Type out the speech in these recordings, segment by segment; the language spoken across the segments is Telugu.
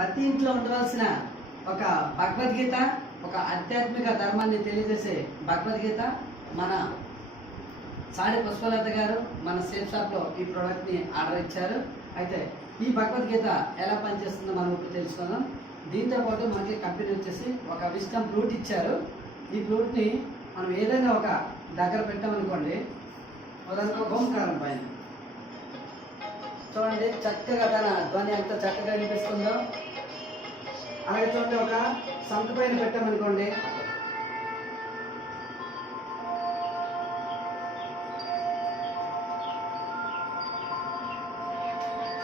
ప్రతి ఇంట్లో ఉండవలసిన ఒక భగవద్గీత, ఒక ఆధ్యాత్మిక ధర్మాన్ని తెలియజేసే భగవద్గీత మన సాడి పుష్పలత గారు మన సేఫ్ షాప్లో ఈ ప్రోడక్ట్ని ఆర్డర్ ఇచ్చారు. అయితే ఈ భగవద్గీత ఎలా పనిచేస్తుందో మనం ఇప్పుడు తెలుసుకుందాం. దీంతో పాటు మనకి కంపెనీ వచ్చేసి ఒక విస్టమ్ ఫ్లూట్ ఇచ్చారు. ఈ ఫ్లూట్ని మనం ఏదైనా ఒక దగ్గర పెట్టామనుకోండి, ఉదాహరణకు ఓంకారం పైన చూడండి చక్కగా తన ధ్వని ఎంత చక్కగా వినిపిస్తుందో. అలాగే చూడండి ఒక సంత పైన పెట్టామనుకోండి,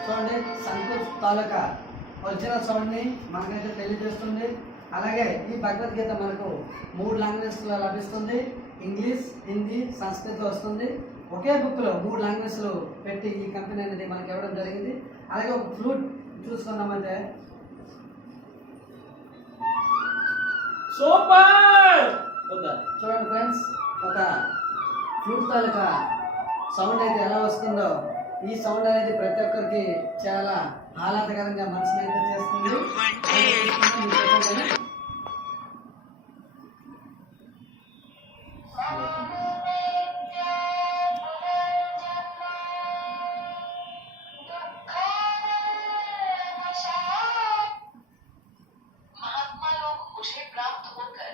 చూడండి సంతు తాలూకా ఒరిజినల్ సౌండ్ని మనకైతే తెలియజేస్తుంది. అలాగే ఈ భగవద్గీత మనకు 3 లాంగ్వేజ్లో లభిస్తుంది. ఇంగ్లీష్, హిందీ, సంస్కృతం వస్తుంది. ఒకే బుక్లో 3 లాంగ్వేజ్లు పెట్టి ఈ కంపెనీ అనేది మనకి ఇవ్వడం జరిగింది. అలాగే ఒక ఫ్లూట్ చూసుకున్నామంటే సూపర్ చూడండి ఫ్రెండ్స్, ఒక ఫ్లూట్ తాలూకా సౌండ్ అయితే ఎలా వస్తుందో, ఈ సౌండ్ అనేది ప్రతి ఒక్కరికి చాలా ఆహ్లాదకరంగా మనసుని అయితే చేస్తుంది. महात्मा लोग मुझे प्राप्त होकर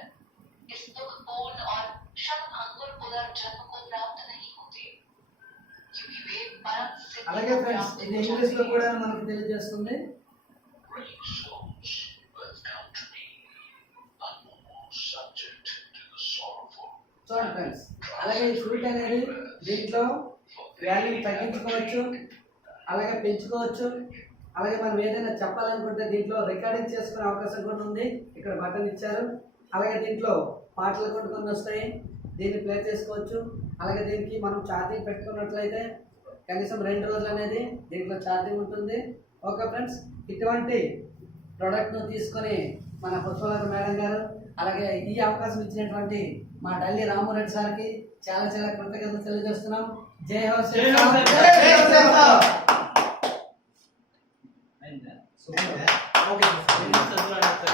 इस दुखपूर्ण और क्षणभंगुर पुनर्जन्म को प्राप्त नहीं होते, क्योंकि वे परम सिद्धि అలాగే को ఫ్రెండ్స్ प्राप्त ఇది हो ఇంగ్లీష్ లో जाते కూడా हैं। మనకు తెలియజేస్తుంది. చూడండి ఫ్రెండ్స్, అలాగే ఈ ఫ్లూట్ అనేది దీంట్లో వాల్యూమ్ తగ్గించుకోవచ్చు, అలాగే పెంచుకోవచ్చు. అలాగే మనం ఏదైనా చెప్పాలనుకుంటే దీంట్లో రికార్డింగ్ చేసుకునే అవకాశం కూడా ఉంది. ఇక్కడ బటన్ ఇచ్చారు. అలాగే దీంట్లో పాటలు కూడా కొన్ని వస్తాయి, దీన్ని ప్లే చేసుకోవచ్చు. అలాగే దీనికి మనం ఛార్జింగ్ పెట్టుకున్నట్లయితే కనీసం 2 రోజులు అనేది దీంట్లో ఛార్జింగ్ ఉంటుంది. ఓకే ఫ్రెండ్స్, ఇటువంటి ప్రోడక్ట్ను తీసుకొని మన పుష్పలత మేడం గారు, అలాగే ఈ అవకాశం ఇచ్చినటువంటి మా ఢిల్లీ రామరెడ్డి సార్కి చాలా చాలా కృతజ్ఞతలు తెలియజేస్తున్నాం. జై హో సూపర్.